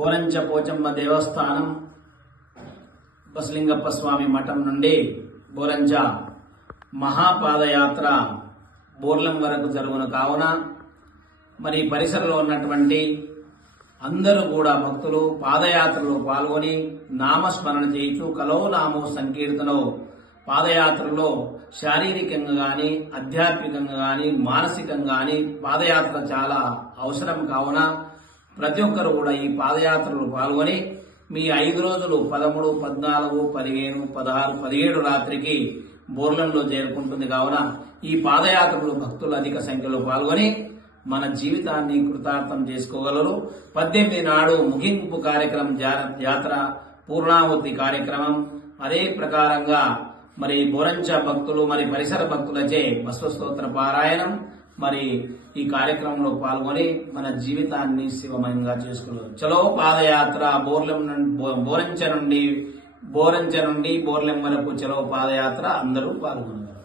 బోరంచ పోచమ్మ దేవస్థానం బసలింగప్ప స్వామి మఠం నుండి బోరంచ మహాపాదయాత్ర బోర్లం వరకు జరుగును కావున మరి పరిసరంలో ఉన్నటువంటి అందరూ కూడా భక్తులు పాదయాత్రలో పాల్గొని నామస్మరణ చేయించు కలో నామో సంకీర్తనో పాదయాత్రలో శారీరకంగా కానీ ఆధ్యాత్మికంగా కానీ మానసికంగా కానీ పాదయాత్ర చాలా అవసరం కావున ప్రతి ఒక్కరు కూడా ఈ పాదయాత్రలో పాల్గొని మీ 5 రోజులు 13, 14, 15, 16, 17 రాత్రికి బోర్లంలో చేరుకుంటుంది కావున ఈ పాదయాత్రలో భక్తులు అధిక సంఖ్యలో పాల్గొని మన జీవితాన్ని కృతార్థం చేసుకోగలరు. 18 నాడు ముగింపు కార్యక్రమం యాత్ర పూర్ణాహుతి కార్యక్రమం అదే ప్రకారంగా మరి బోరంచ భక్తులు మరి పరిసర భక్తులచే బసవస్తోత్ర పారాయణం మరి ఈ కార్యక్రమంలో పాల్గొని మన జీవితాన్ని శివమయంగా చేసుకోవాలి. చలో పాదయాత్ర బోరంచ నుండి బోర్లం వరకు చలో పాదయాత్ర అందరూ పాల్గొనగలరు.